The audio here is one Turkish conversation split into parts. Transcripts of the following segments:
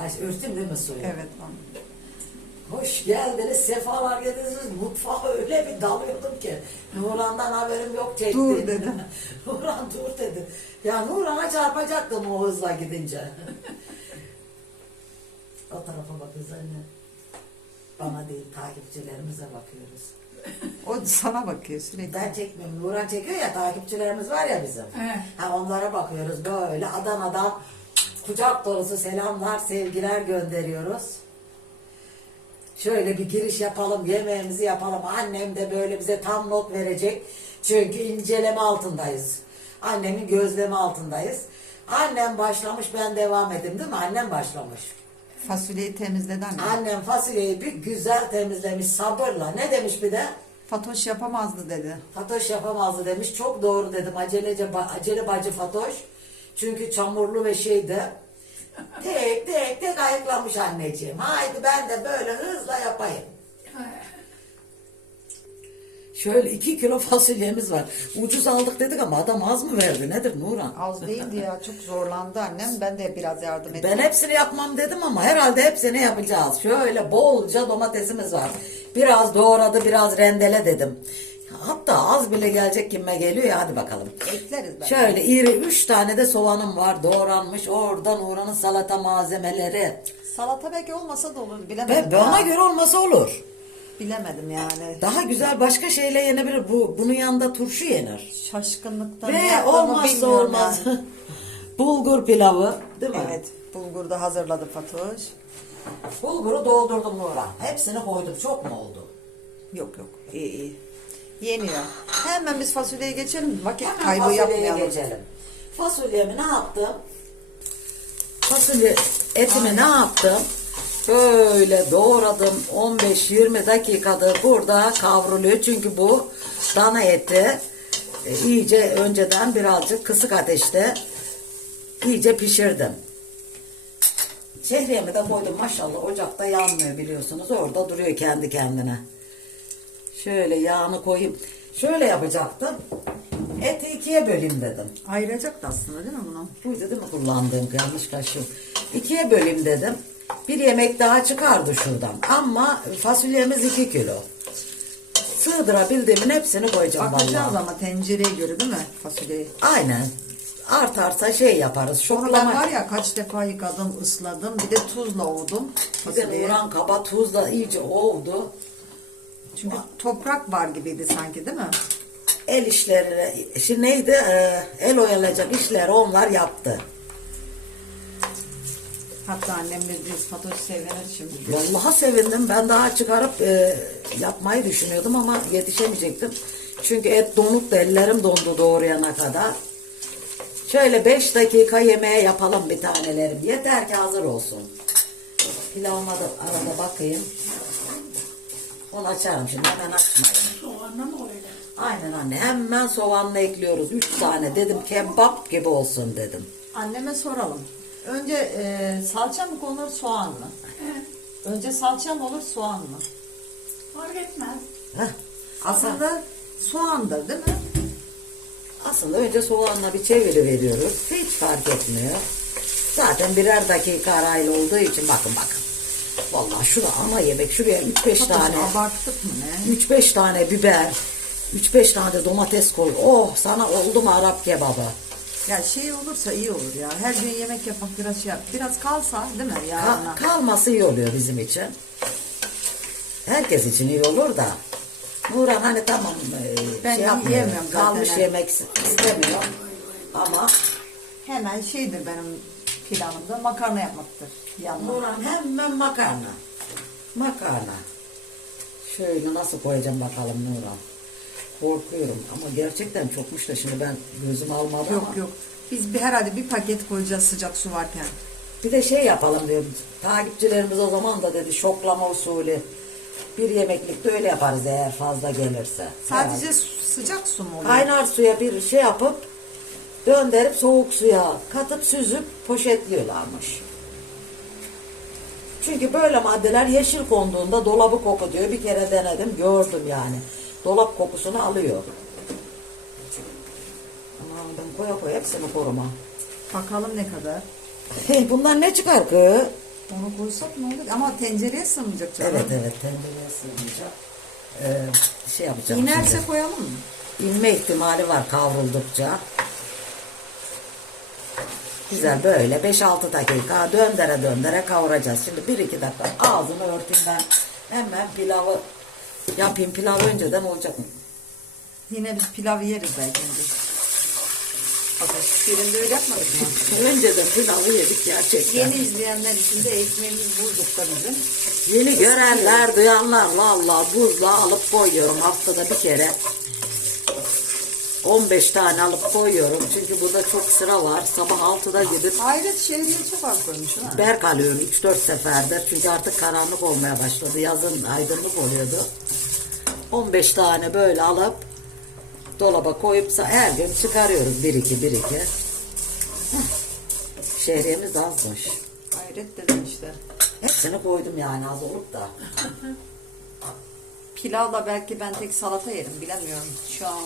Ay, örtün değil mi suyu? Evet onu. Hoş geldiniz, sefalar getirdiniz. Mutfağa öyle bir dalıyordum ki. Nurhan'dan haberim yok çekti. Dur dedim. Nurhan dur dedi. Ya Nurhan'a çarpacaktım o hızla gidince. o tarafa bakıyoruz anne. Bana değil takipçilerimize bakıyoruz. O sana bakıyor sürekli. Ben çekmiyorum. Nurhan çekiyor ya takipçilerimiz var ya bizim. Ha, onlara bakıyoruz böyle Adana'dan kucak dolusu selamlar, sevgiler gönderiyoruz. Şöyle bir giriş yapalım, yemeğimizi yapalım. Annem de böyle bize tam not verecek. Çünkü inceleme altındayız. Annemin gözleme altındayız. Annem başlamış, ben devam edeyim değil mi? Annem başlamış. Fasulyeyi temizledi anne. Annem fasulyeyi bir güzel temizlemiş sabırla. Ne demiş bir de? Fatoş yapamazdı dedi. Fatoş yapamazdı demiş. Çok doğru dedim. Acelece, acele bacı Fatoş. Çünkü çamurlu ve şeydi. Tek tek tek ayıklamış anneciğim. Haydi ben de böyle hızla yapayım. Şöyle iki kilo fasulyemiz var. Ucuz aldık dedik ama adam az mı verdi? Nedir Nurhan? Az değildi ya çok zorlandı annem. Ben de biraz yardım ettim. Ben hepsini yapmam dedim ama herhalde hepsini yapacağız. Şöyle bolca domatesimiz var. Biraz doğradı, biraz rendele dedim. Hatta az bile gelecek kime geliyor ya hadi bakalım. Ekleriz ben. Şöyle iri üç tane de soğanım var doğranmış. Oradan Uğran'ın salata malzemeleri. Salata belki olmasa da olur bilemedim. Ve bana göre olmasa olur. Bilemedim yani. Daha güzel başka şeyle yenebilir. Bu bunun yanında turşu yenir. Şaşkınlıktan Ve olmazsa olmaz. yani. Bulgur pilavı, değil mi? Evet. Bulgur da hazırladı Fatoş. Bulguru doldurdum Nurhan. Hepsini koydum. Çok mu oldu? Yok yok. İyi iyi. Yeniyor. Hemen biz fasulyeye geçelim. Vakit Hemen kaybı fasulyeye yapmayalım. geçelim. Fasulyemi ne yaptım? Fasulye etimi ne yaptım? Böyle doğradım 15-20 dakikadır burada kavruluyor. Çünkü bu dana eti e, iyice önceden birazcık kısık ateşte iyice pişirdim. Şehriyemi de koydum maşallah ocakta yanmıyor biliyorsunuz. Orada duruyor kendi kendine. Şöyle yağını koyayım. Şöyle yapacaktım. Eti ikiye böleyim dedim. Ayıracaktı aslında değil mi bunu? Buydu değil mi kullandığım yanlış kaşığım. İkiye böleyim dedim. Bir yemek daha çıkardı şuradan. Ama fasulyemiz iki kilo. Sığdırabildiğimin hepsini koyacağım Bakacağız vallahi. ama tencereye göre değil mi fasulyeyi? Aynen. Artarsa şey yaparız. Onu ben Şoklama. var ya kaç defa yıkadım, ısladım. Bir de tuzla ovdum Bir de fasulyeyi. Nurhan kaba tuzla iyice oldu. Çünkü toprak var gibiydi sanki değil mi? El işleri, şimdi neydi? Ee, el oyalayacak işleri onlar yaptı. Hatta annemle biz Fatoş sevinir şimdi. Vallahi sevindim. Ben daha çıkarıp e, yapmayı düşünüyordum ama yetişemeyecektim. Çünkü et donuktu, ellerim dondu doğrayana kadar. Şöyle 5 dakika yemeğe yapalım bir tanelerim. Yeter ki hazır olsun. Pilavıma da arada bakayım. Onu açarım şimdi hemen açmayayım. Soğanla mı öyle? Aynen anne hemen soğanla ekliyoruz. 3 tane dedim kebap gibi olsun dedim. Anneme soralım. Önce e, salça mı konur soğan mı? Önce salça mı olur soğan mı? Fark etmez. Heh. Aslında, Aslında soğandır değil mi? aslında önce soğanla bir çeviri veriyoruz. Hiç fark etmiyor. Zaten birer dakika arayla olduğu için bakın bakın. Vallahi şurada ana yemek şuraya 3-5 Fatoş tane abarttık mı ne? 3-5 tane biber 3-5 tane de domates koy. Oh sana oldu mu Arap kebabı? Ya şey olursa iyi olur ya. Her gün yemek yapmak biraz şey yap. Biraz kalsa değil mi Ka- yarına? kalması iyi oluyor bizim için. Herkes için iyi olur da. Nurhan hani tamam e, Ben şey zaten Kalmış ben. yemek istemiyor. Ama Hemen şeydir benim planımda makarna yapmaktır. Nurhan hemen makarna. Makarna. Şöyle nasıl koyacağım bakalım Nurhan. Korkuyorum ama gerçekten çokmuş da şimdi ben gözüm almadı Yok ama. yok. Biz bir, herhalde bir paket koyacağız sıcak su varken. Bir de şey yapalım diyorum. Takipçilerimiz o zaman da dedi şoklama usulü. Bir yemeklik de öyle yaparız eğer fazla gelirse. Sadece su- sıcak su mu oluyor? Kaynar suya bir şey yapıp döndürüp soğuk suya katıp süzüp poşetliyorlarmış. Çünkü böyle maddeler yeşil konduğunda dolabı koku diyor. Bir kere denedim gördüm yani. Dolap kokusunu alıyor. Ama ben koya koya hepsini koruma. Bakalım ne kadar. Bunlar ne çıkar kız? Onu koysak ne olur? Ama tencereye sığmayacak canım. Evet evet tencereye sığmayacak. Ee, şey yapacağım İnerse şimdi. koyalım mı? İnme ihtimali var kavruldukça. Güzel böyle 5-6 dakika döndere döndere kavuracağız. Şimdi 1-2 dakika ağzını örteyim ben. Hemen pilavı yapayım. Pilav önceden olacak mı? Yine biz pilav yeriz belki önce. Birinde öyle yapmadık mı? önceden pilavı yedik gerçekten. Yeni izleyenler için de ekmeğimiz buzlukta bizim. Yeni görenler, duyanlar valla buzla alıp koyuyorum haftada bir kere. 15 tane alıp koyuyorum. Çünkü burada çok sıra var. Sabah 6'da gidip Hayret şehriye çok az koymuşsun ha. berk alıyorum 3-4 seferdir. Çünkü artık karanlık olmaya başladı. Yazın aydınlık oluyordu. 15 tane böyle alıp dolaba koyup her gün çıkarıyoruz. 1-2 1-2. Heh. Şehriyemiz azmış. Hayret dedim işte. Hepsini koydum yani az olup da. Pilavla belki ben tek salata yerim bilemiyorum şu an.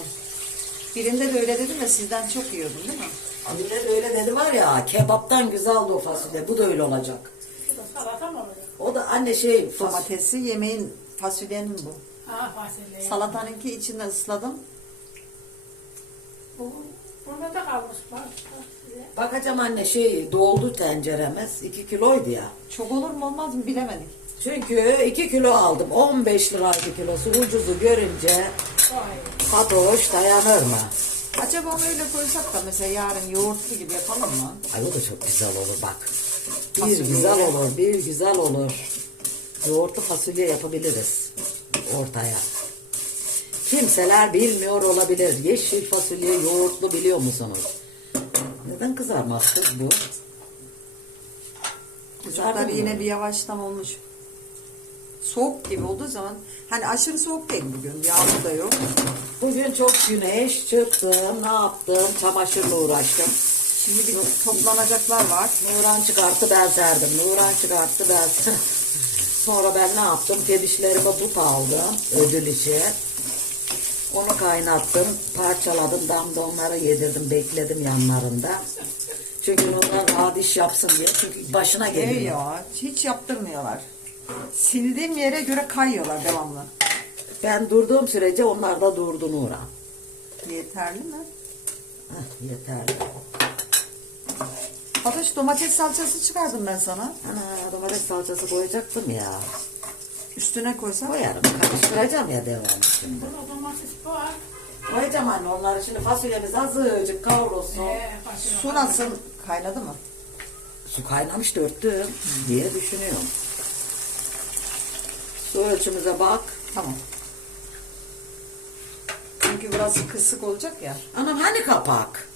Birinde de öyle dedim de sizden çok yiyordum değil mi? Abi de öyle dedi var ya kebaptan güzeldi o fasulye. Bu da öyle olacak. Salata mı oluyor? O da anne şey Domatesi yemeğin fasulyenin bu. Ha fasulye. Salatanınki içinde ısladım. Bu, burada da kalmış fasulye. Bakacağım anne şey doldu tenceremiz 2 kiloydu ya. Çok olur mu olmaz mı bilemedik. Çünkü 2 kilo aldım 15 liraydı kilosu ucuzu görünce. Fatoş dayanır mı? Acaba onu öyle koysak da mesela yarın yoğurtlu gibi yapalım mı? Ay o da çok güzel olur bak. Bir Fasulye. güzel olur bir güzel olur. Yoğurtlu fasulye yapabiliriz ortaya. Kimseler bilmiyor olabilir. Yeşil fasulye yoğurtlu biliyor musunuz? Neden kızarmaz kız bu? Kızardı mı? yine bir yavaştan olmuş. Soğuk gibi olduğu zaman hani aşırı soğuk değil bugün. Yağmur da yok. Bugün çok güneş çıktım. Ne yaptım? Çamaşırla uğraştım. Şimdi bir toplanacaklar var. Nuran çıkarttı ben serdim. Nuran çıkarttı ben serdim. Sonra ben ne yaptım? Kedişlerime but aldım. Ödül için. Onu kaynattım. Parçaladım. Damda onlara yedirdim. Bekledim yanlarında. Çünkü Nuran adiş yapsın diye. Çünkü başına geliyor. ya hiç yaptırmıyorlar. Sildiğim yere göre kayıyorlar devamlı. Ben durduğum sürece onlar da durdu Nuran. Yeterli mi? Heh, yeterli. Fatoş domates salçası çıkardım ben sana. Ana domates salçası koyacaktım ya. Üstüne koysak. Koyarım. Karıştıracağım ya devamlı şimdi. Burada domates var. Koyacağım anne onları şimdi fasulyemiz azıcık kavrulsun. Ee. Su nasıl? Kaynadı mı? Su kaynamış dörttüm diye düşünüyorum. Su ölçümüze bak. Tamam. Çünkü burası kısık olacak ya. Anam hani kapak?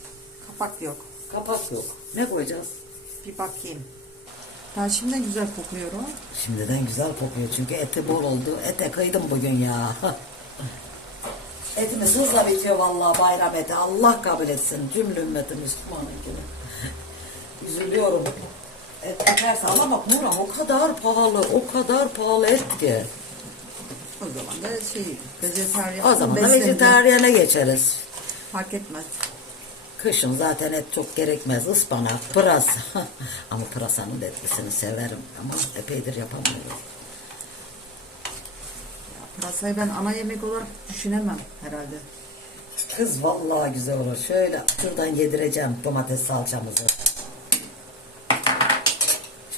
Kapak yok. Kapak yok. Ne koyacağız? Bir bakayım. Ben şimdiden güzel kokuyor o. Şimdiden güzel kokuyor çünkü eti bol oldu. Ete kıydım bugün ya. Etimiz hızla bitiyor vallahi bayram eti. Allah kabul etsin cümle ümmetin Müslümanınkini. Üzülüyorum. Et biterse alamak Nurhan o kadar pahalı, o kadar pahalı et ki. O zaman da şey vejetaryen. O zaman da vejetaryene geçeriz. Fark etmez. Kışın zaten et çok gerekmez. Ispanak, pırasa. ama pırasanın da etkisini severim. Ama epeydir yapamıyorum. Pırasayı ben ana yemek olarak düşünemem herhalde. Kız vallahi güzel olur. Şöyle şuradan yedireceğim domates salçamızı.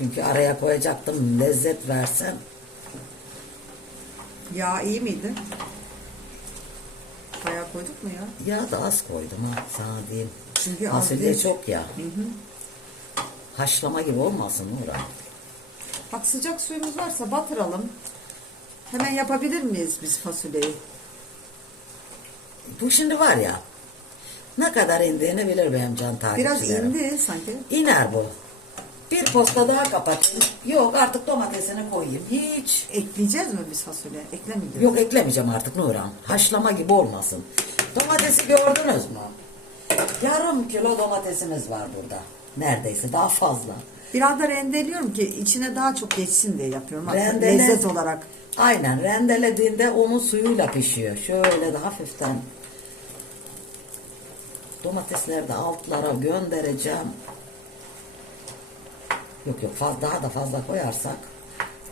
Çünkü araya koyacaktım lezzet versin. Yağ iyi miydi? Bayağı koyduk mu ya? Yağ da az koydum ha sana diyeyim. Çünkü az Fasulye değil. çok ya. Hı hı. Haşlama gibi olmasın Nurhan. Bak sıcak suyumuz varsa batıralım. Hemen yapabilir miyiz biz fasulyeyi? Bu şimdi var ya ne kadar indiğini bilir benim can Biraz takipçilerim. indi sanki. İner bu. Bir posta daha kapatayım. Yok artık domatesini koyayım. Hiç. Ekleyeceğiz mi biz fasulye? Eklemeyeceğiz. Yok eklemeyeceğim artık Nurhan. Haşlama gibi olmasın. Domatesi gördünüz mü? Yarım kilo domatesimiz var burada. Neredeyse daha fazla. Biraz da rendeliyorum ki içine daha çok geçsin diye yapıyorum. Rendele- Lezzet olarak. Aynen rendelediğinde onun suyuyla pişiyor. Şöyle de hafiften domatesleri de altlara göndereceğim. Yok yok fazla, daha da fazla koyarsak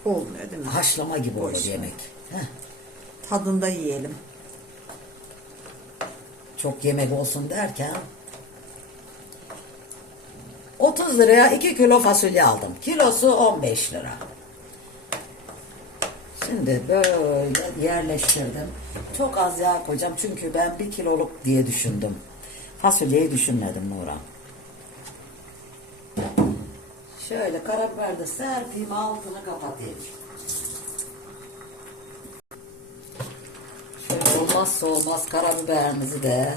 Olmuyor değil mi? haşlama gibi olur Boş ver. yemek. Heh. Tadında yiyelim. Çok yemek olsun derken 30 liraya 2 kilo fasulye aldım. Kilosu 15 lira. Şimdi böyle yerleştirdim. Çok az yağ koyacağım çünkü ben bir kiloluk diye düşündüm. Fasulyeyi düşünmedim Nurhan. Şöyle karabiber de serpeyim altını kapatayım. Şöyle olmazsa olmaz karabiberimizi de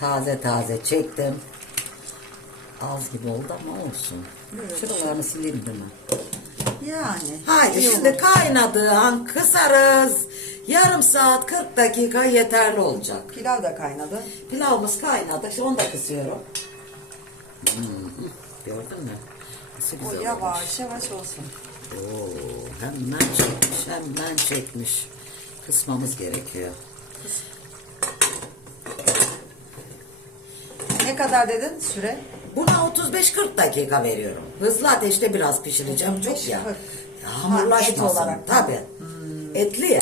taze taze çektim. Az gibi oldu ama olsun. Şuralarını sileyim değil mi? Yani. Haydi iyi şimdi olur. kaynadığı an kısarız. Yarım saat 40 dakika yeterli olacak. Pilav da kaynadı. Pilavımız kaynadı. Şimdi onu da kısıyorum. Hmm, Gördün mü? Nasıl O güzel olmuş. yavaş yavaş olsun. Oo, hemen çekmiş, hemen çekmiş. Kısmamız gerekiyor. Ne kadar dedin süre? Buna 35-40 dakika veriyorum. Hızlı ateşte biraz pişireceğim çok ya. 35-40. ya hamurlaşmasın. Ha, et olarak. Tabii. Etli ya.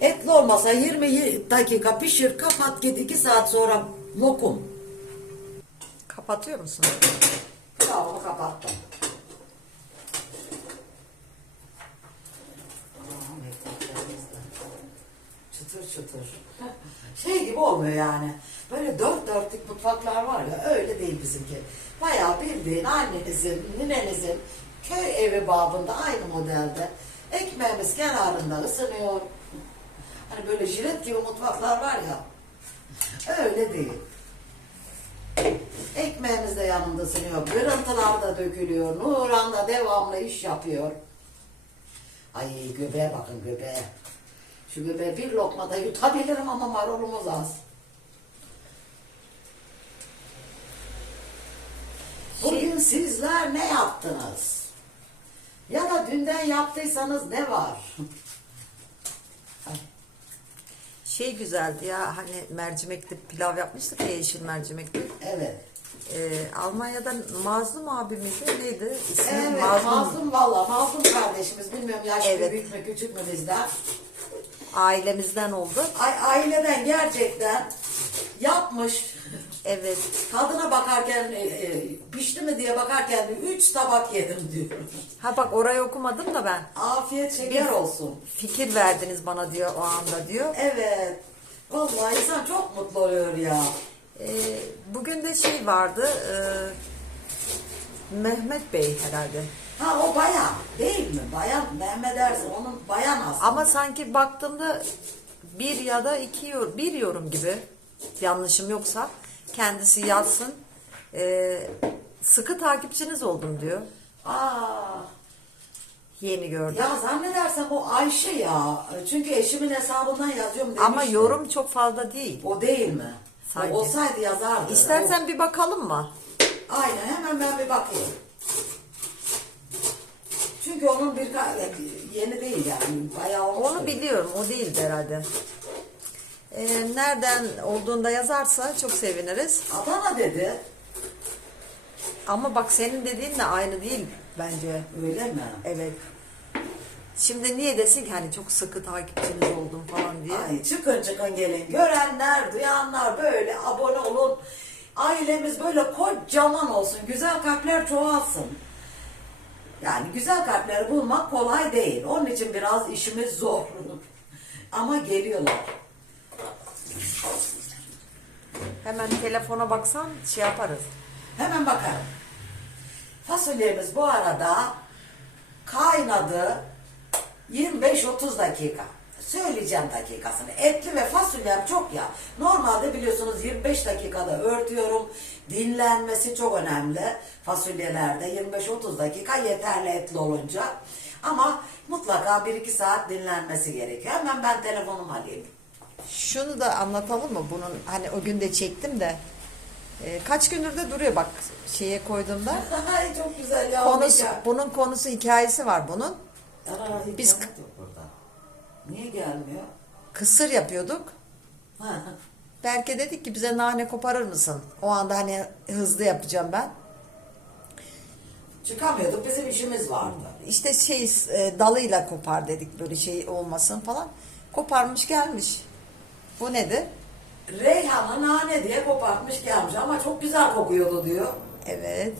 Etli olmasa 20 dakika pişir, kapat git 2 saat sonra lokum. Kapatıyor musun? Pilavımı kapattım. Aman ekmeklerimiz de Çıtır çıtır. Şey gibi olmuyor yani. Böyle dört dörtlük mutfaklar var ya öyle değil bizimki. Bayağı bildiğin annenizin, ninenizin köy evi babında aynı modelde. Ekmeğimiz kenarında ısınıyor. Hani böyle jilet gibi mutfaklar var ya. Öyle değil. Ekmeğimiz de yanında ısınıyor. Kırıntılar da dökülüyor. Nuran da devamlı iş yapıyor. Ay göbeğe bakın göbeğe. Şu göbeği bir lokmada yutabilirim ama marulumuz az. Bugün sizler ne yaptınız? Ya da dünden yaptıysanız ne var? Şey güzeldi ya hani mercimekli pilav yapmıştık ya yeşil mercimekli. evet. Ee, Almanya'dan Mazlum abimizin neydi? İsmi Evet, Mazlum. Mazlum valla, Mazlum kardeşimiz. Bilmiyorum yaş Evet. büyük mü, küçük mü bizden. Ailemizden oldu. Ay, aileden gerçekten yapmış. Evet. Tadına bakarken, e, e, pişti mi diye bakarken üç tabak yedim diyor. Ha bak orayı okumadım da ben. Afiyet şeker olsun. Fikir verdiniz bana diyor o anda diyor. Evet. Vallahi insan çok mutlu oluyor ya. Ee, bugün de şey vardı. e, Mehmet Bey herhalde. Ha o bayan değil mi? Bayan Mehmet Ersin onun bayan aslında. Ama sanki baktığımda bir ya da iki yorum, bir yorum gibi yanlışım yoksa kendisi yazsın. Ee, sıkı takipçiniz oldum diyor. Aa, Yeni gördüm. ya zannedersem o Ayşe ya. Çünkü eşimin hesabından yazıyorum demişti. Ama yorum çok fazla değil. O değil mi? Sanki. O olsaydı yazardı. İstersen bir bakalım mı? O- Aynen hemen ben bir bakayım. Çünkü onun bir yeni değil yani. Bayağı. Onu biliyorum. O değildi herhalde. Ee, nereden olduğunda yazarsa çok seviniriz. Adana dedi. Ama bak senin dediğin de aynı değil bence. Öyle mi? Evet. Şimdi niye desin ki hani çok sıkı takipçiniz oldum falan diye. Ay çıkın çıkın gelin. Görenler, duyanlar böyle abone olun. Ailemiz böyle kocaman olsun. Güzel kalpler çoğalsın. Yani güzel kalpleri bulmak kolay değil. Onun için biraz işimiz zor. Ama geliyorlar. Hemen telefona baksan şey yaparız. Hemen bakalım. Fasulyemiz bu arada kaynadı 25-30 dakika. Söyleyeceğim dakikasını. Etli ve fasulyem çok ya. Normalde biliyorsunuz 25 dakikada örtüyorum. Dinlenmesi çok önemli. Fasulyelerde 25-30 dakika yeterli etli olunca. Ama mutlaka 1-2 saat dinlenmesi gerekiyor. Hemen ben telefonumu alayım. Şunu da anlatalım mı? Bunun hani o gün de çektim de e, kaç gündür de duruyor bak şeye koyduğumda. Çok güzel ya. Konusu, Mika. bunun konusu hikayesi var bunun. Aa, Biz-. Niye gelmiyor? Kısır yapıyorduk. Ha. Berke dedik ki bize nane koparır mısın? O anda hani hızlı yapacağım ben. Çıkamıyorduk bizim işimiz vardı. İşte şey e, dalıyla kopar dedik böyle şey olmasın falan. Koparmış gelmiş. Bu nedir? Reyhan'ı nane diye kopartmış gelmiş ama çok güzel kokuyordu diyor. Evet.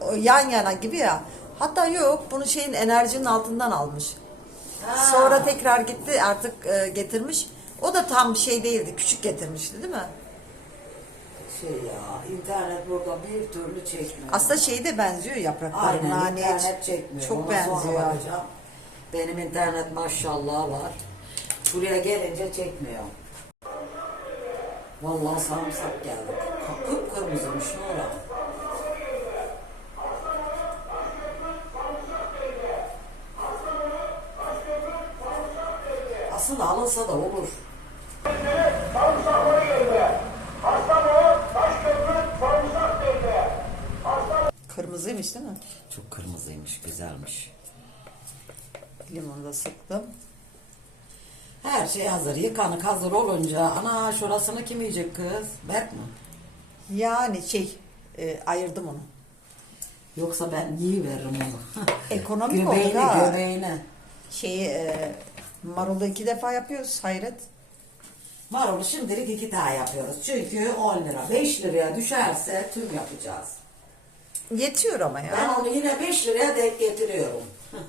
O yan yana gibi ya. Hatta yok bunu şeyin enerjinin altından almış. Ha. Sonra tekrar gitti artık e, getirmiş. O da tam şey değildi. Küçük getirmişti değil mi? Şey ya internet burada bir türlü çekmiyor. Aslında şey de benziyor yaprakları. Aynen naneye. internet çekmiyor. Çok Ona sonra benziyor. bakacağım. Benim internet maşallah var. Buraya gelince çekmiyor. Vallahi sarımsak geldi. Kıpkırmızıymış ne ola. Aslında alınsa da olur. Kırmızıymış değil mi? Çok kırmızıymış, güzelmiş. Limonu da sıktım. Her şey hazır. Yıkanık hazır olunca ana şurasını kim yiyecek kız? Berk mi? Yani şey e, ayırdım onu. Yoksa ben yiyiveririm onu. Ekonomik göbeğini, olduk ha. göbeğini. Şeyi e, marulu iki defa yapıyoruz hayret. Marulu şimdilik iki tane yapıyoruz. Çünkü 10 lira. 5 liraya düşerse tüm yapacağız. Yetiyor ama ya. Ben onu yine 5 liraya denk getiriyorum.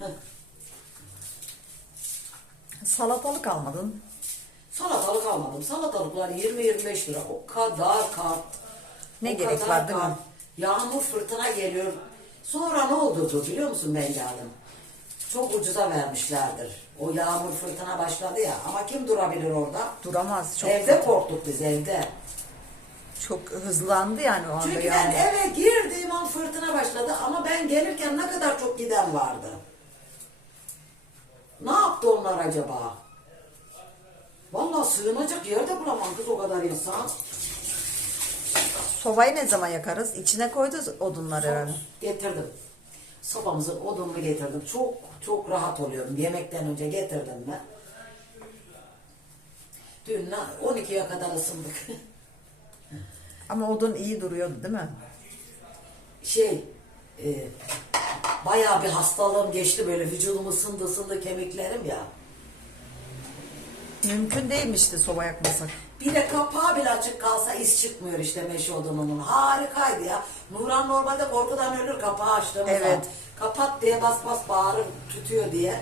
Salatalık almadın. Salatalık almadım. Salatalıklar 20-25 lira. O kadar kart. Ne O gerek kadar var değil mi? Yağmur fırtına geliyor. Sonra ne oldu biliyor musun Bengal'ım? Çok ucuza vermişlerdir. O yağmur fırtına başladı ya. Ama kim durabilir orada? Duramaz. Çok evde korktuk biz evde. çok hızlandı yani o anda Çünkü yani. ben eve girdiğim an fırtına başladı ama ben gelirken ne kadar çok giden vardı. Ne yaptı onlar acaba? Vallahi sığınacak yer de bulamam kız o kadar insan. Sobayı ne zaman yakarız? İçine koydu odunlar herhalde. Getirdim. Sobamızın odununu getirdim. Çok çok rahat oluyorum. Yemekten önce getirdim ben. Dün na- 12'ye kadar ısındık. Ama odun iyi duruyordu değil mi? şey e, bayağı bir hastalığım geçti böyle vücudum ısındı ısındı kemiklerim ya. Mümkün değilmişti soba yakmasak. Bir de kapağı bile açık kalsa iz çıkmıyor işte meşe odununun. Harikaydı ya. Nuran normalde korkudan ölür kapağı açtığımız Evet. Kapat diye bas bas bağırır tütüyor diye.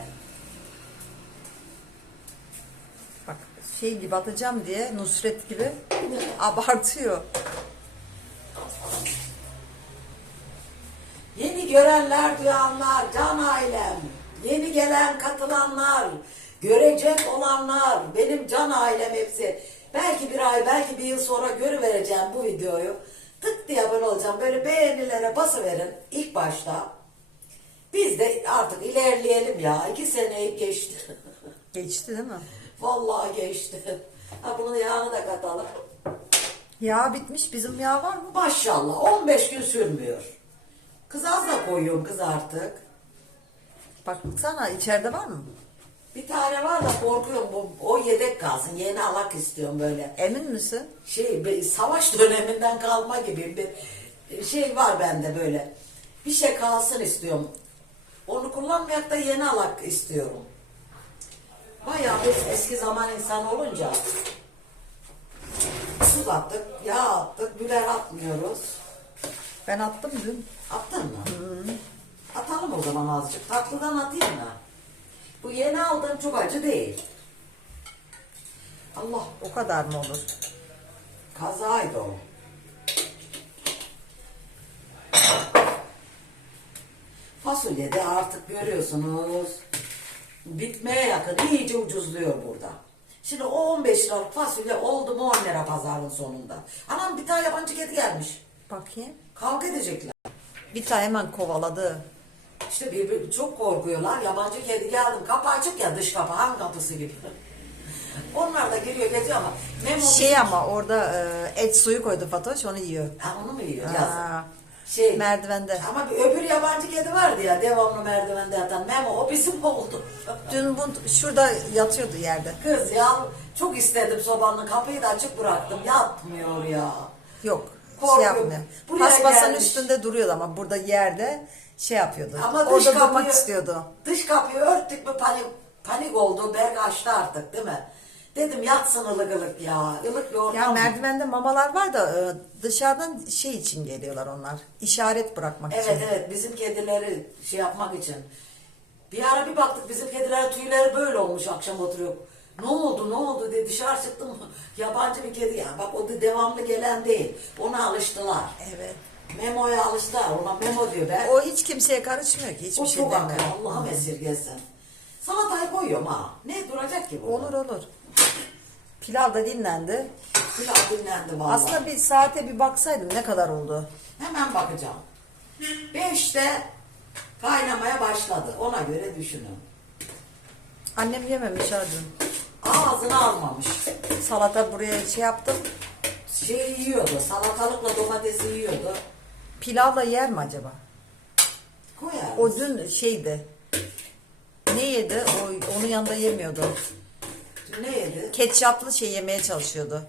Bak şey gibi atacağım diye Nusret gibi abartıyor. Yeni görenler, duyanlar, can ailem, yeni gelen katılanlar, görecek olanlar, benim can ailem hepsi. Belki bir ay, belki bir yıl sonra görüvereceğim bu videoyu. Tık diye abone olacağım. Böyle beğenilere basıverin ilk başta. Biz de artık ilerleyelim ya. İki seneyi geçti. Geçti değil mi? Vallahi geçti. Ha bunun yağını da katalım. Yağ bitmiş. Bizim yağ var mı? Maşallah 15 gün sürmüyor. Kız az da koyuyorum kız artık. Bak sana içeride var mı? Bir tane var da korkuyorum bu, o yedek kalsın. Yeni alak istiyorum böyle. Emin misin? Şey bir savaş döneminden kalma gibi bir şey var bende böyle. Bir şey kalsın istiyorum. Onu kullanmayak da yeni alak istiyorum. Bayağı biz eski zaman insanı olunca tuz attık, yağ attık, biber atmıyoruz. Ben attım dün. Attın mı? Atalım o zaman azıcık. Tatlıdan atayım mı? Bu yeni aldığım çok acı değil. Allah O kadar mı olur? kazaydı o. Fasulye de artık görüyorsunuz bitmeye yakın iyice ucuzluyor burada. Şimdi o 15 liralık fasulye oldu mu 10 lira pazarın sonunda. Anam bir tane yabancı kedi gelmiş. Bakayım. Kavga edecekler. Bir tane hemen kovaladı. İşte birbir çok korkuyorlar. Yabancı kedi geldim. Kapı açık ya dış kapı. Han kapısı gibi. Onlar da giriyor geziyor ama Memo Şey ama orada e, et suyu koydu Fatoş onu yiyor. Ha, onu mu yiyor? Yazık. Şey, Merdivende. Ama bir öbür yabancı kedi vardı ya devamlı merdivende yatan. Memo o bizim oldu. Dün bu şurada yatıyordu yerde. Kız ya çok istedim sobanın kapıyı da açık bıraktım. Yatmıyor ya. Yok. Şey yapmıyor. Buraya Paspasın gelmiş. üstünde duruyordu ama burada yerde şey yapıyordu. Ama dış Orada durmak kapıyı- istiyordu. Dış kapıyı örttük mü panik, panik oldu. Berk açtı artık değil mi? Dedim yatsın ılık ılık ya. Ilık bir ortam. Ya merdivende mamalar var da e, dışarıdan şey için geliyorlar onlar. İşaret bırakmak Evet için. evet bizim kedileri şey yapmak için. Bir ara bir baktık bizim kediler tüyleri böyle olmuş akşam oturuyor. Ne oldu ne oldu diye dışarı çıktım. Yabancı bir kedi ya bak o da devamlı gelen değil. Ona alıştılar. Evet. Memo'ya alıştılar. Ona Memo diyor ben. O hiç kimseye karışmıyor ki. Hiçbir O şey çok demiyor. akıllı. Allah'ım esirgesin. Salatayı koyuyorum ha. Ne duracak ki bu? Olur olur. Pilav da dinlendi. Pilav dinlendi vallahi. Aslında bir saate bir baksaydım ne kadar oldu? Hemen bakacağım. Beşte kaynamaya başladı. Ona göre düşünün. Annem yememiş Arjun. Ağzını almamış. Salata buraya şey yaptım. Şey yiyordu. Salatalıkla domatesi yiyordu. Pilavla yer mi acaba? Koyar. O dün şeydi. Ne yedi? O, onun yanında yemiyordu. Ne yedi? Ketçaplı şey yemeye çalışıyordu.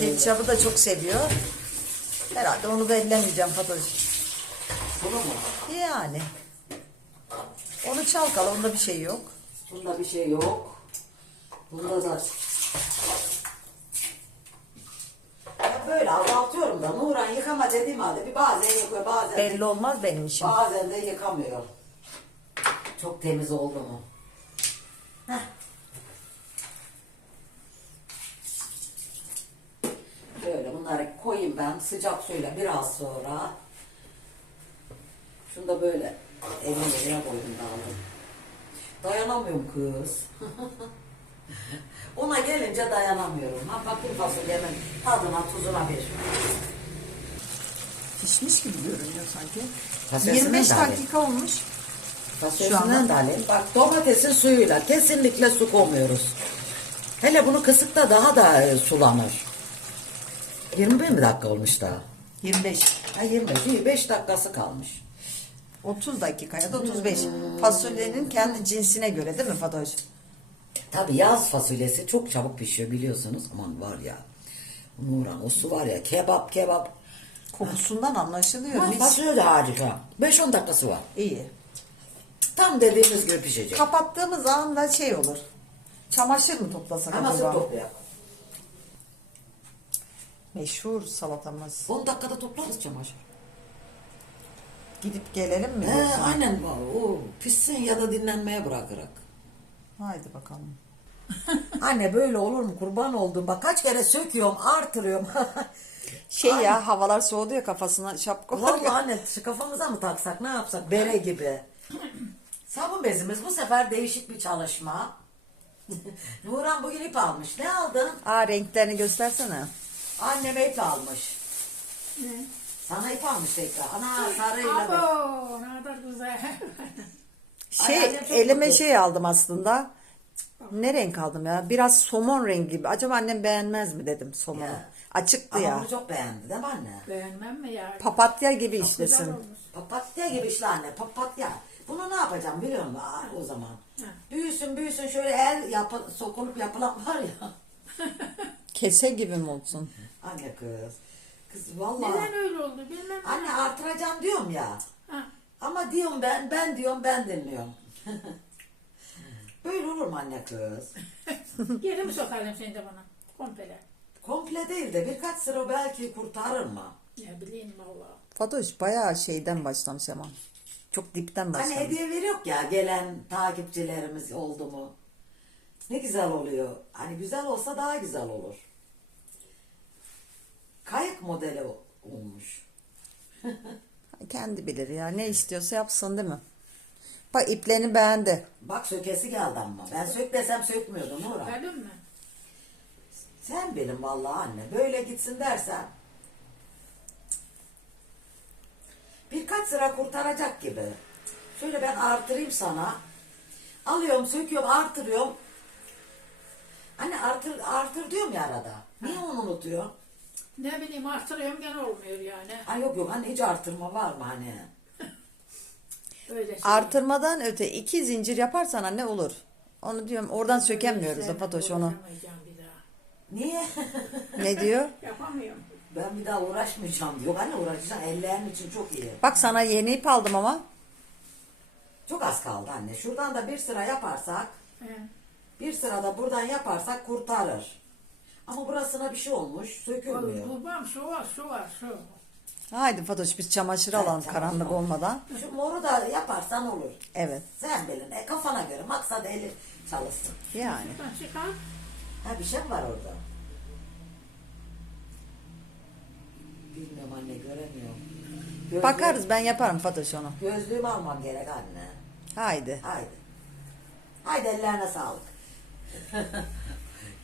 Ketçapı da çok seviyor. Herhalde onu da ellemeyeceğim Fatoş. Bunu mu? Yani. Onu çalkala, onda bir şey yok. Bunda bir şey yok. Bunda da böyle azaltıyorum da Nuran yıkama dediğim halde bir bazen yıkıyor bazen de, Belli olmaz benim işim. bazen de yıkamıyor. Çok temiz oldu mu? Heh. Şöyle bunları koyayım ben sıcak suyla biraz sonra. Şunu da böyle evin oraya koydum da aldım. Dayanamıyorum kız. Ona gelince dayanamıyorum. Ha bakayım fasulyenin tadına tuzuna bir. Pişmiş gibi görünüyor sanki. Fasulyesinden 25 de alayım. dakika olmuş. Fasulyesinden de alayım. Bak domatesin suyuyla kesinlikle su koymuyoruz. Hele bunu kısıkta daha da e, sulanır. 21 mi dakika olmuş daha? 25. Ha 25, iyi 5 dakikası kalmış. 30 dakika ya da 35. Fasulyenin kendi cinsine göre değil mi Fatoş? Tabi yaz fasulyesi çok çabuk pişiyor biliyorsunuz. Aman var ya. Nuran o su var ya kebap kebap. Kokusundan anlaşılıyor. Ha, Mis. fasulye de harika. 5-10 dakikası var. İyi. Tam dediğimiz gibi pişecek. Kapattığımız anda şey olur. Çamaşır mı toplasak Ama sık acaba? toplayalım. Meşhur salatamız. 10 dakikada toplarız çamaşır. Gidip gelelim mi? He, yoksa? aynen o pişsin ya da dinlenmeye bırakarak. Haydi bakalım. Anne böyle olur mu kurban oldum. Bak kaç kere söküyorum artırıyorum. Şey Ay. ya havalar soğudu ya kafasına şapka var Vallahi ya. anne kafamıza mı taksak ne yapsak bere gibi. Sabun bezimiz bu sefer değişik bir çalışma. Nuran bugün ip almış. Ne aldın? Aa renklerini göstersene. Annem ip almış. Sana ip almış tekrar. Ana sarıyla. be. Abo ne kadar güzel. Şey Ay, annem çok elime mutlu. şey aldım aslında. Ne renk aldım ya? Biraz somon rengi gibi. Acaba annem beğenmez mi dedim somonu. Ya. Açıktı Ama ya. bunu çok beğendi değil mi anne? Beğenmem mi ya? Papatya gibi Çok güzel işlesin. olmuş. Papatya gibi işte anne papatya. Bunu ne yapacağım biliyor musun? Aa, o zaman. Ha. Büyüsün büyüsün şöyle el yapı, sokulup yapılan var ya. Kese gibi mi olsun? Anne kız. Kız vallahi. Neden öyle oldu bilmem. Anne artıracağım diyorum ya. Ha. Ama diyorum ben, ben diyorum ben dinliyorum. Böyle olur mu anne kız? Geri mi sokarım seni de bana? Komple. Komple değil de birkaç sıra belki kurtarır mı? Ne bileyim valla. Fatoş bayağı şeyden başlamış ama. Çok dipten Hani başlamış. hediye veriyor ya gelen takipçilerimiz oldu mu? Ne güzel oluyor. Hani güzel olsa daha güzel olur. Kayık modeli olmuş. Kendi bilir ya. Ne istiyorsa yapsın değil mi? Bak iplerini beğendi. Bak sökesi geldi ama. Ben sök desem sökmüyordum Nurhan. Gördün mü? Sen benim vallahi anne. Böyle gitsin dersen. Birkaç sıra kurtaracak gibi. Şöyle ben artırayım sana. Alıyorum, söküyorum, artırıyorum. Anne artır, artır diyorum ya arada. Niye onu unutuyor? Ne bileyim artırıyorum gene olmuyor yani. Ay yok yok hani hiç artırma var mı hani? Öyle şey. Artırmadan öte iki zincir yaparsan ne olur? Onu diyorum oradan sökemiyoruz da Fatoş onu. uğraşamayacağım bir daha. Niye? Ne diyor? Yapamıyorum. Ben bir daha uğraşmayacağım diyor. Hani uğraşacaksın ellerin için çok iyi. Bak sana yeni ip aldım ama. Çok az kaldı anne. Şuradan da bir sıra yaparsak, He. bir sırada buradan yaparsak kurtarır. Ama burasına bir şey olmuş, sökülmüyor. Babam şu var, şu var, şu. Haydi Fatoş biz çamaşır alalım çamaşır karanlık alalım. olmadan. Şu moru da yaparsan olur. Evet. Sen bilin. E, kafana göre maksat eli çalışsın. Yani. Ha bir şey mi var orada? Bilmiyorum anne göremiyorum. Gözlüğüm- Bakarız ben yaparım Fatoş onu. Gözlüğümü almam gerek anne. Haydi. Haydi. Haydi ellerine sağlık.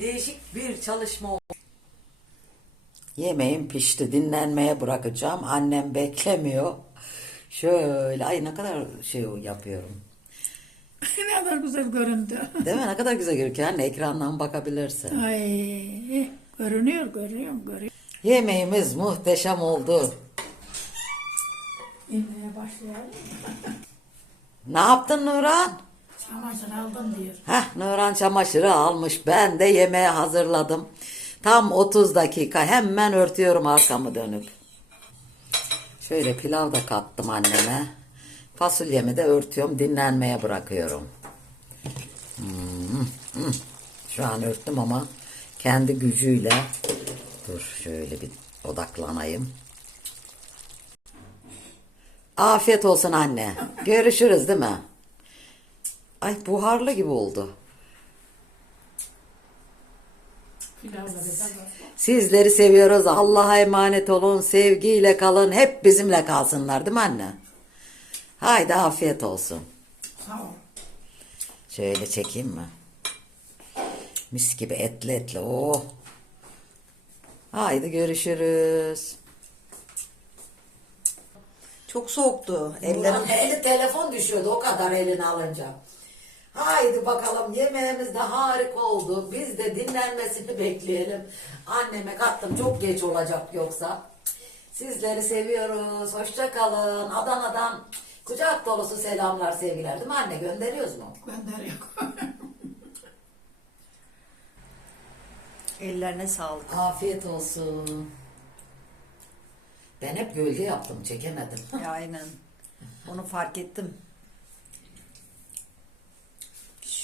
Değişik bir çalışma oldu. Yemeğim pişti. Dinlenmeye bırakacağım. Annem beklemiyor. Şöyle ay ne kadar şey yapıyorum. ne kadar güzel göründü. Değil mi? Ne kadar güzel görünüyor. Anne ekrandan bakabilirsin. Ay, görünüyor, görüyor, görüyor. Yemeğimiz muhteşem oldu. İnmeye başlayalım. Ne yaptın Nurhan? Çamaşır aldım diyor. Heh, Nurhan çamaşırı almış. Ben de yemeğe hazırladım. Tam 30 dakika hemen örtüyorum arkamı dönüp. Şöyle pilav da kattım anneme. Fasulyemi de örtüyorum, dinlenmeye bırakıyorum. Hmm, hmm. Şu an örttüm ama kendi gücüyle. Dur şöyle bir odaklanayım. Afiyet olsun anne. Görüşürüz değil mi? Ay buharlı gibi oldu. Sizleri seviyoruz. Allah'a emanet olun. Sevgiyle kalın. Hep bizimle kalsınlar değil mi anne? Haydi afiyet olsun. Sağ ol. Şöyle çekeyim mi? Mis gibi etli etli. Oh. Haydi görüşürüz. Çok soğuktu. Ellerim eli telefon düşüyordu o kadar elini alınca. Haydi bakalım yemeğimiz de harika oldu. Biz de dinlenmesini bekleyelim. Anneme kattım çok geç olacak yoksa. Sizleri seviyoruz. Hoşça kalın. Adana'dan kucak dolusu selamlar sevgiler değil mi anne? Gönderiyoruz mu? Gönderiyor. Ellerine sağlık. Afiyet olsun. Ben hep gölge yaptım çekemedim. Aynen. Onu fark ettim.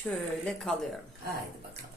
Şöyle kalıyorum. Haydi bakalım.